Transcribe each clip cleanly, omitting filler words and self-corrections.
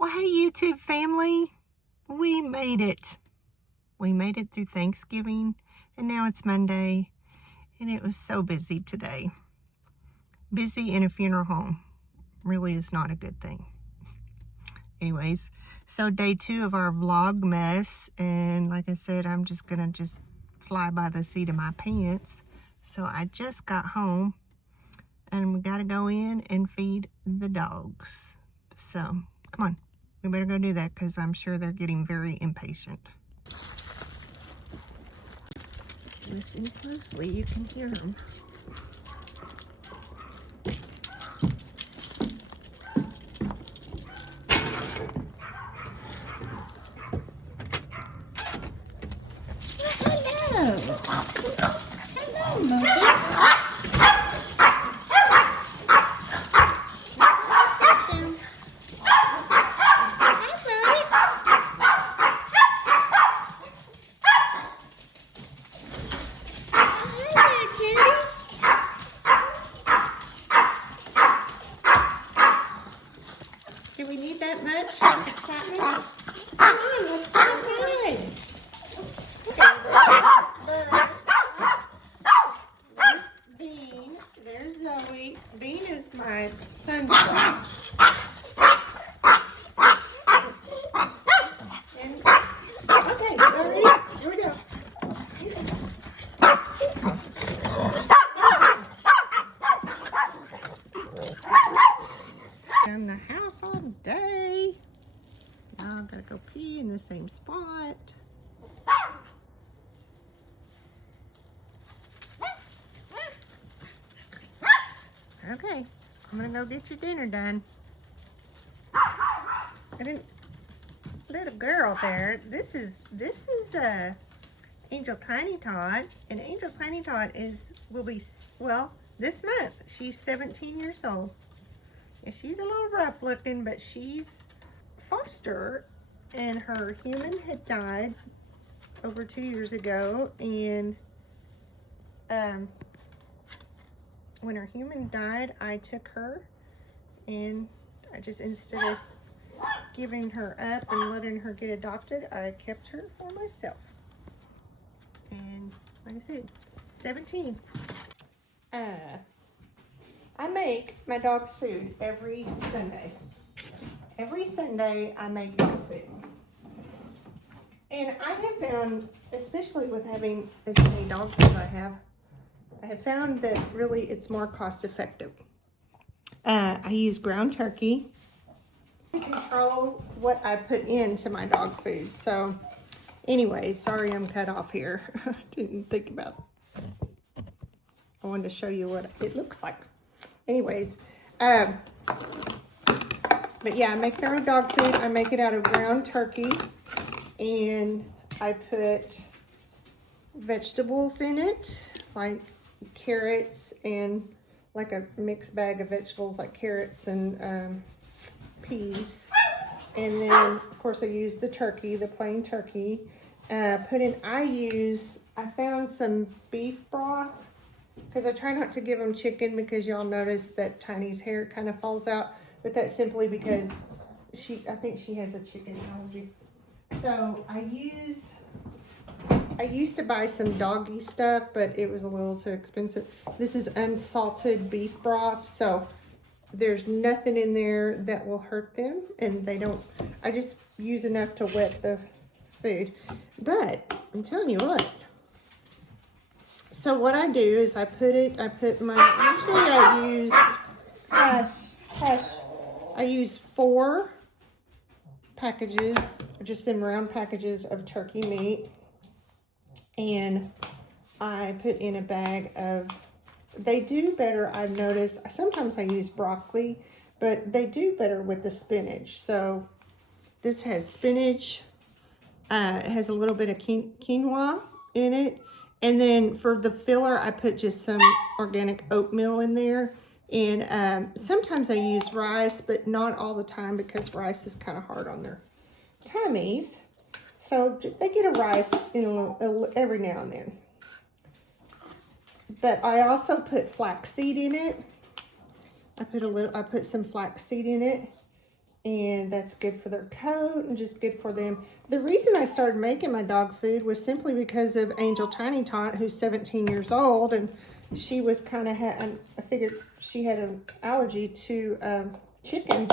Well, hey, YouTube family, we made it. We made it through Thanksgiving, and now it's Monday, and it was so busy today. Busy in a funeral home really is not a good thing. Anyways, so day 2 of our Vlogmas, and like I said, I'm just gonna fly by the seat of my pants. So I just got home, and we gotta go in and feed the dogs. So, come on. We better go do that because I'm sure they're getting very impatient. Listen closely, you can hear them. Hello, monkey. Do we need that much excitement? Come on, let's go inside. There's Bean. There's Zoe. Bean is my son's dog. And, okay, ready? Here we go. In the house all day. Now I gotta go pee in the same spot. Okay, I'm gonna go get your dinner done. I didn't, little girl there. This is Angel Tiny Tot, and Angel Tiny Tot will be this month. She's 17 years old. And she's a little rough looking, but she's foster, and her human had died over 2 years ago. And when her human died, I took her, and I just, instead of giving her up and letting her get adopted, I kept her for myself. And like I said, 17. I make my dog's food every Sunday. Every Sunday I make dog food. And I have found, especially with having as many dogs as I have found that really it's more cost effective. I use ground turkey. I control what I put into my dog food. So anyway, sorry I'm cut off here. Didn't think about it. I wanted to show you what it looks like. Anyways, but yeah, I make their own dog food. I make it out of ground turkey, and I put vegetables in it, like carrots, and like a mixed bag of vegetables like carrots and peas. And then, of course, I use the turkey, the plain turkey. I found some beef broth, because I try not to give them chicken, because y'all notice that Tiny's hair kind of falls out, but that's simply because I think she has a chicken allergy. So I used to buy some Doggie stuff, but it was a little too expensive. This is unsalted beef broth, so there's nothing in there that will hurt them, and I just use enough to wet the food. But I'm telling you what, so what I do is usually I use 4 packages, just in round packages of turkey meat. And I put in a bag of, they do better, I've noticed, sometimes I use broccoli, but they do better with the spinach. So this has spinach, it has a little bit of quinoa in it. And then for the filler, I put just some organic oatmeal in there. And sometimes I use rice, but not all the time, because rice is kind of hard on their tummies. So they get a rice every now and then. But I also put flaxseed in it. I put some flaxseed in it. and that's good for their coat and just good for them. The reason I started making my dog food was simply because of Angel Tiny Tot, who's 17 years old, and she was kind of, I figured she had an allergy to chicken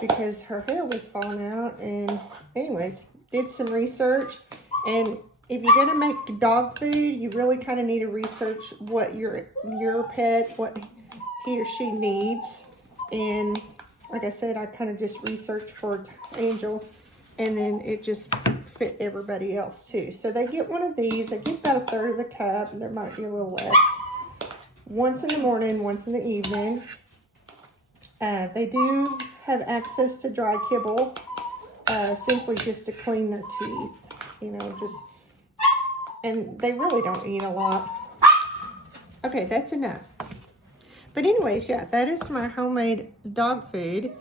because her hair was falling out. And anyways, did some research, and if you're gonna make dog food, you really kind of need to research what your pet, what he or she needs. And like I said, I kind of just researched for Angel, and then it just fit everybody else too. So they get one of these. They get about 1/3 of a cup. There might be a little less. Once in the morning, once in the evening. They do have access to dry kibble, simply just to clean their teeth, you know, just, and they really don't eat a lot. Okay, that's enough. But anyways, yeah, that is my homemade dog food.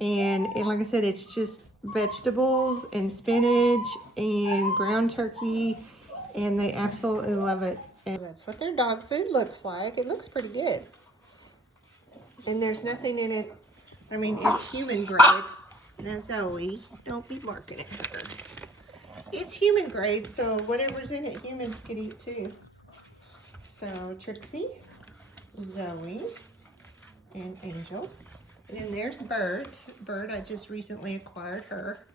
And like I said, it's just vegetables and spinach and ground turkey, and they absolutely love it. And that's what their dog food looks like. It looks pretty good. And there's nothing in it. I mean, it's human grade. Now, Zoe, don't be barking at her. It's human grade, so whatever's in it, humans could eat too. So, Trixie, Zoe, and Angel. And then there's Bert. Bert, I just recently acquired her.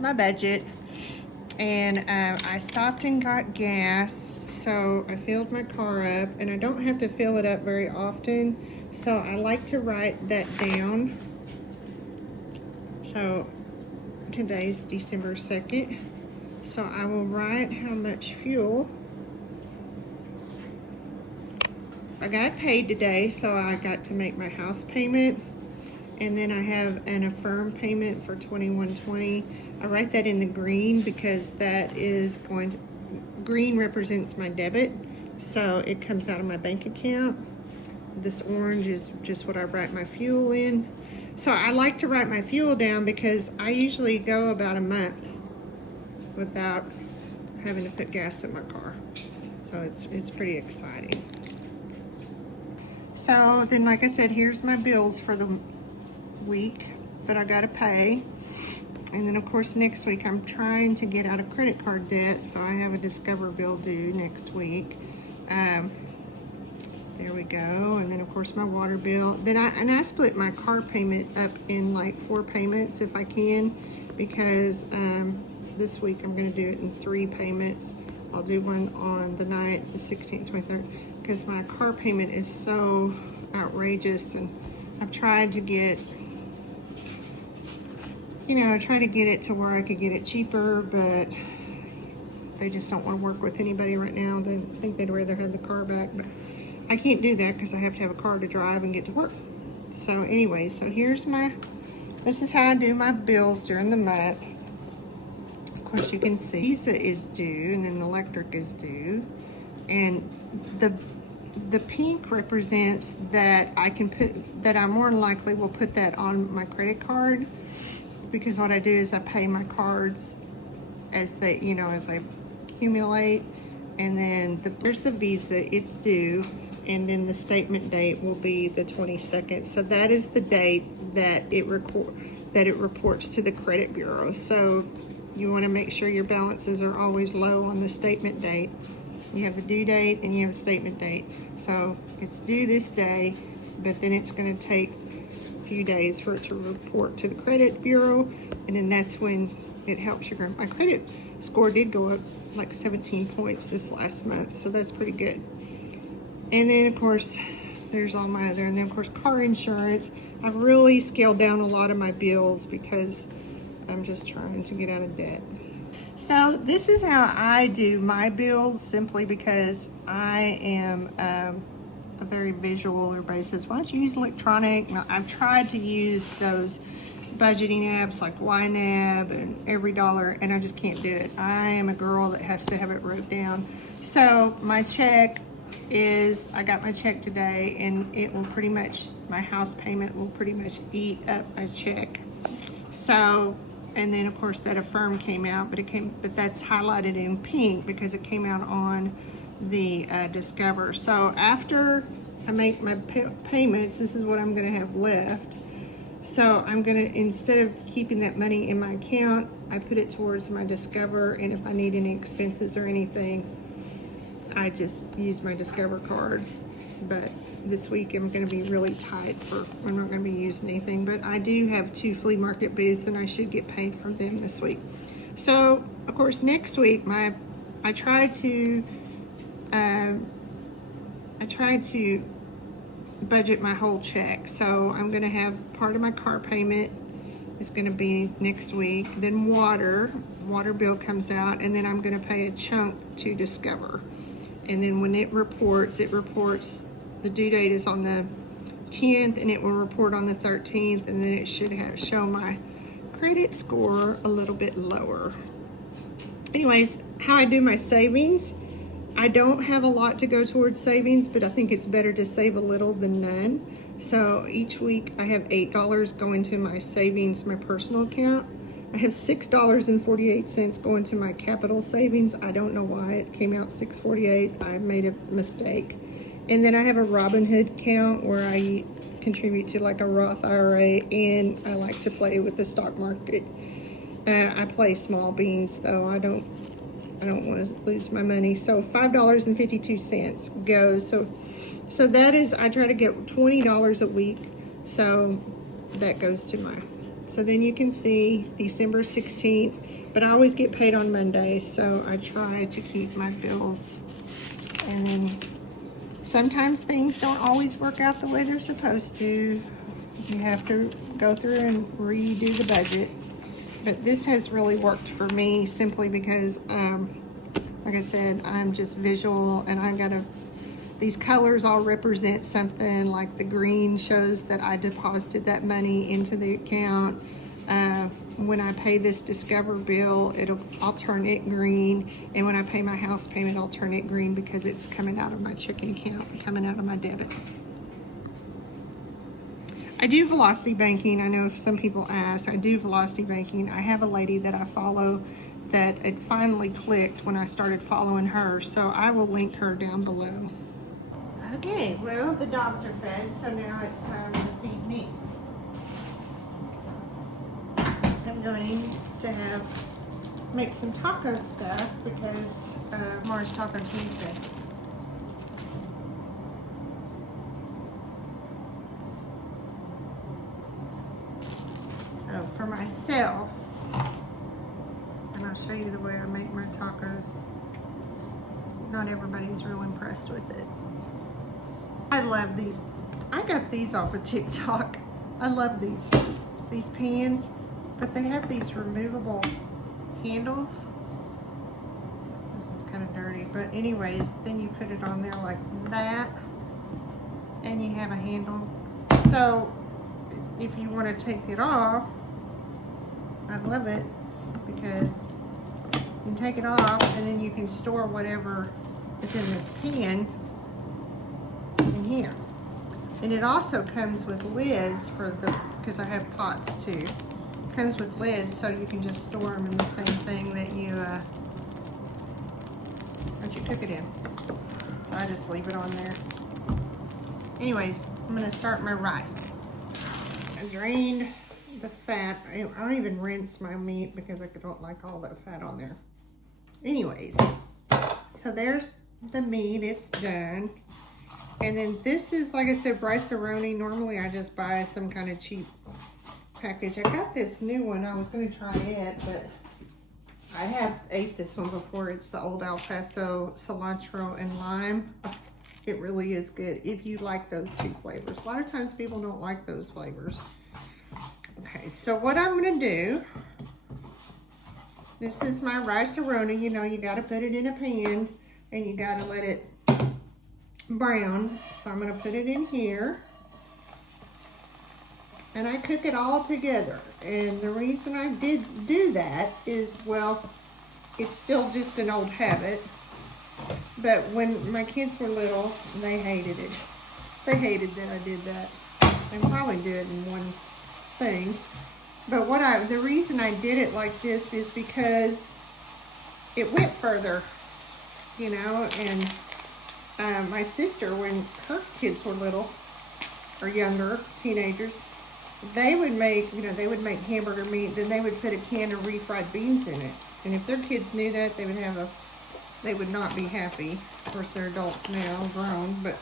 My budget. And I stopped and got gas, so I filled my car up, and I don't have to fill it up very often, so I like to write that down. So today's December 2nd, so I will write how much fuel. I got paid today, so I got to make my house payment, and then I have an affirm payment for $21.20. I write that in the green because that is going to, green represents my debit, so it comes out of my bank account. This orange is just what I write my fuel in. So I like to write my fuel down because I usually go about a month without having to put gas in my car. So it's pretty exciting. So then, like I said, here's my bills for the week that I gotta pay. And then, of course, next week I'm trying to get out of credit card debt, so I have a Discover bill due next week. There we go. And then, of course, my water bill. Then I split my car payment up in like 4 payments if I can, because this week I'm going to do it in 3 payments. I'll do one on the night, the 16th, 23rd, because my car payment is so outrageous, and I've tried to get, you know, I try to get it to where I could get it cheaper, but they just don't want to work with anybody right now. They think they'd rather have the car back, but I can't do that because I have to have a car to drive and get to work. So anyway, so here's this is how I do my bills during the month. Of course, you can see Visa is due, and then the electric is due. And the pink represents that I can put, that I more than likely will put that on my credit card, because what I do is I pay my cards as they, you know, as they accumulate. And then there's the Visa, it's due, and then the statement date will be the 22nd. So that is the date that it reports to the credit bureau. So you want to make sure your balances are always low on the statement date. You have the due date and you have a statement date. So it's due this day, but then it's going to take few days for it to report to the credit bureau, and then that's when it helps you grow. My credit score did go up like 17 points this last month, so that's pretty good. And then, of course, there's all my other, and then, of course, car insurance. I've really scaled down a lot of my bills because I'm just trying to get out of debt. So this is how I do my bills, simply because I am a very visual. Everybody says, why don't you use electronic? Now, I've tried to use those budgeting apps like YNAB and Every Dollar, and I just can't do it. I am a girl that has to have it wrote down. So my check is, I got my check today, and it will pretty much, my house payment will pretty much eat up my check. So, and then of course that Affirm came out, but that's highlighted in pink because it came out on the Discover. So after I make my payments, this is what I'm gonna have left. So I'm gonna, instead of keeping that money in my account, I put it towards my Discover, and if I need any expenses or anything, I just use my Discover card. But this week I'm gonna be really tight I'm not gonna be using anything, but I do have 2 flea market booths and I should get paid from them this week. So of course next week I try to budget my whole check. So I'm gonna have part of my car payment is gonna be next week. Then water bill comes out, and then I'm gonna pay a chunk to Discover. And then when it reports, the due date is on the 10th, and it will report on the 13th, and then it should show my credit score a little bit lower. Anyways, how I do my savings, I don't have a lot to go towards savings, but I think it's better to save a little than none. So each week I have $8 going to my savings, my personal account. I have $6.48 going to my capital savings. I don't know why it came out $6.48. I made a mistake. And then I have a Robinhood account where I contribute to like a Roth IRA, and I like to play with the stock market. I play small beans though. I don't want to lose my money. So $5.52 goes. So that is, I try to get $20 a week. So that goes to my, so then you can see December 16th, but I always get paid on Monday. So I try to keep my bills, and then sometimes things don't always work out the way they're supposed to. You have to go through and redo the budget. But this has really worked for me simply because, like I said, I'm just visual, and these colors all represent something. Like the green shows that I deposited that money into the account. When I pay this Discover bill, I'll turn it green, and when I pay my house payment, I'll turn it green because it's coming out of my checking account, coming out of my debit. I do velocity banking. I know if some people ask, I do velocity banking. I have a lady that I follow that it finally clicked when I started following her, so I will link her down below. Okay, well, the dogs are fed, so now it's time to feed me. I'm going to make some taco stuff because Mars Taco Tuesday. So for myself, and I'll show you the way I make my tacos. Not everybody's real impressed with it. I love these. I got these off of TikTok. I love these pans, but they have these removable handles. This is kind of dirty, but anyways, then you put it on there like that, and you have a handle. So if you want to take it off, I love it because you can take it off, and then you can store whatever is in this pan in here. And it also comes with lids because I have pots too. It comes with lids, so you can just store them in the same thing that you cook it in. So I just leave it on there. Anyways, I'm gonna start my rice. I drained the fat. I don't even rinse my meat because I don't like all that fat on there. Anyways, so there's the meat, it's done. And then this is, like I said, rice-a-roni. Normally I just buy some kind of cheap package. I got this new one. I was going to try it, but I have ate this one before. It's the Old El Paso cilantro and lime. It really is good if you like those two flavors. A lot of times people don't like those flavors. Okay, so what I'm going to do, this is my rice-a-roni. You know, you got to put it in a pan and you got to let it brown. So I'm going to put it in here, and I cook it all together. And the reason I did do that is, well, it's still just an old habit, but when my kids were little, they hated it. They hated that I did that. They probably do it in one thing, but the reason I did it like this is because it went further, you know. And my sister, when her kids were little or younger, teenagers, they would make, they would make hamburger meat, then they would put a can of refried beans in it. And if their kids knew that, they would not be happy. Of course, they're adults now, grown, but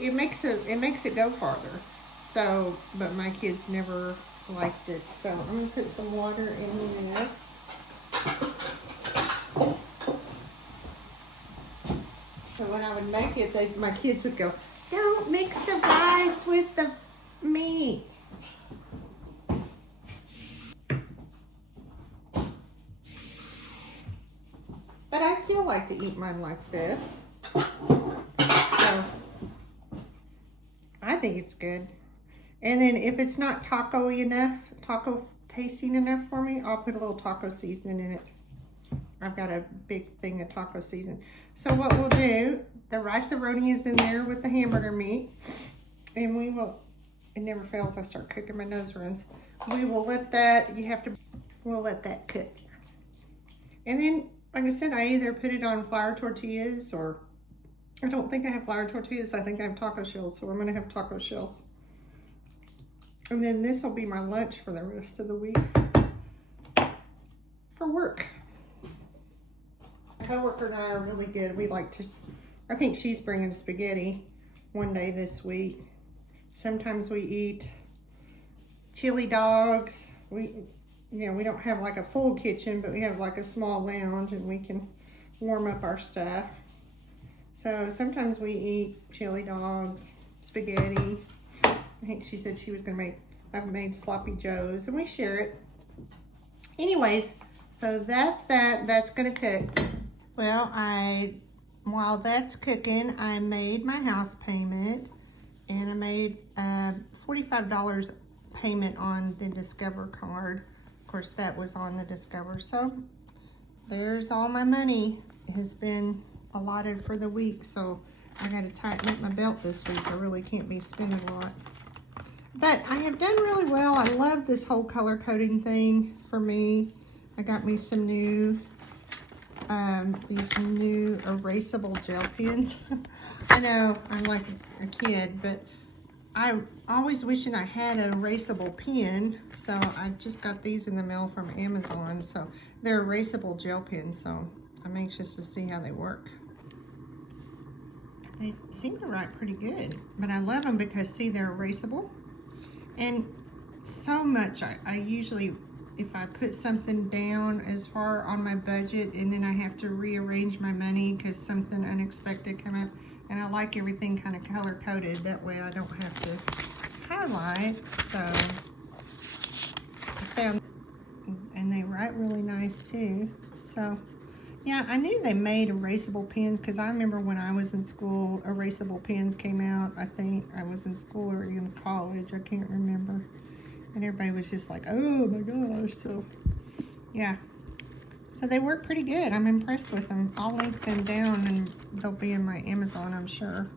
it makes it go farther. So, but my kids never liked it. So I'm gonna put some water in this. So when I would make it, my kids would go, "Don't mix the rice with the meat." But I still like to eat mine like this. So I think it's good. And then if it's not taco tasting enough for me, I'll put a little taco seasoning in it. I've got a big thing of taco seasoning. So what we'll do, the rice-a-roni is in there with the hamburger meat. And we will, it never fails, I start cooking, my nose runs. We will let that, we'll let that cook. And then, like I said, I either put it on flour tortillas or, I don't think I have flour tortillas, I think I have taco shells, so I'm gonna have taco shells. And then this will be my lunch for the rest of the week for work. My coworker and I are really good. We like to, I think she's bringing spaghetti one day this week. Sometimes we eat chili dogs. We don't have like a full kitchen, but we have like a small lounge and we can warm up our stuff. So sometimes we eat chili dogs, spaghetti. I think she said she was gonna I've made sloppy joes, and we share it. Anyways, so that's gonna cook. Well, while that's cooking, I made my house payment, and I made $45 payment on the Discover card. Of course, that was on the Discover. So there's all my money has been allotted for the week. So I got to tighten up my belt this week. I really can't be spending a lot. But I have done really well. I love this whole color coding thing for me. I got me some new, these new erasable gel pens. I know I'm like a kid, but I'm always wishing I had an erasable pen. So I just got these in the mail from Amazon. So they're erasable gel pens. So I'm anxious to see how they work. They seem to write pretty good, but I love them because, see, they're erasable. And so much, I usually, if I put something down as far on my budget and then I have to rearrange my money because something unexpected came up, and I like everything kind of color coded, that way I don't have to highlight. So I found, and they write really nice too. So yeah, I knew they made erasable pens because I remember when I was in school, erasable pens came out. I think I was in school or in college, I can't remember. And everybody was just like, oh my gosh. So yeah, so they work pretty good. I'm impressed with them. I'll link them down and they'll be in my Amazon, I'm sure.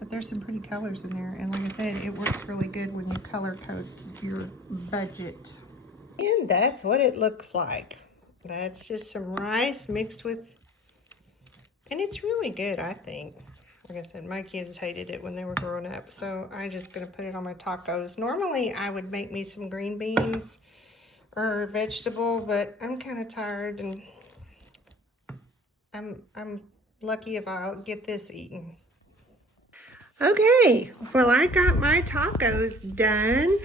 But there's some pretty colors in there. And like I said, it works really good when you color code your budget. And that's what it looks like. That's just some rice mixed with, and it's really good, I think. Like I said, my kids hated it when they were growing up, so I'm just gonna put it on my tacos. Normally, I would make me some green beans or vegetable, but I'm kind of tired, and I'm lucky if I'll get this eaten. Okay, well, I got my tacos done.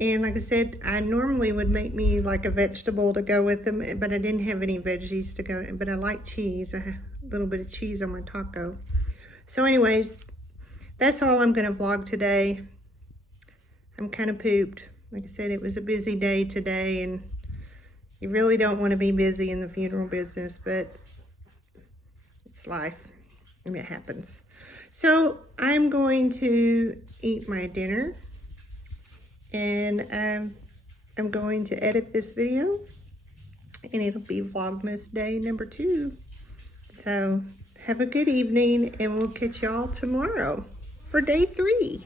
And like I said, I normally would make me like a vegetable to go with them, but I didn't have any veggies to go, but I like cheese. I have a little bit of cheese on my taco. So anyways, that's all I'm gonna vlog today. I'm kind of pooped. Like I said, it was a busy day today, and you really don't want to be busy in the funeral business, but it's life, and it happens. So I'm going to eat my dinner. And I'm going to edit this video, and it'll be Vlogmas day number 2. So have a good evening, and we'll catch y'all tomorrow for day 3.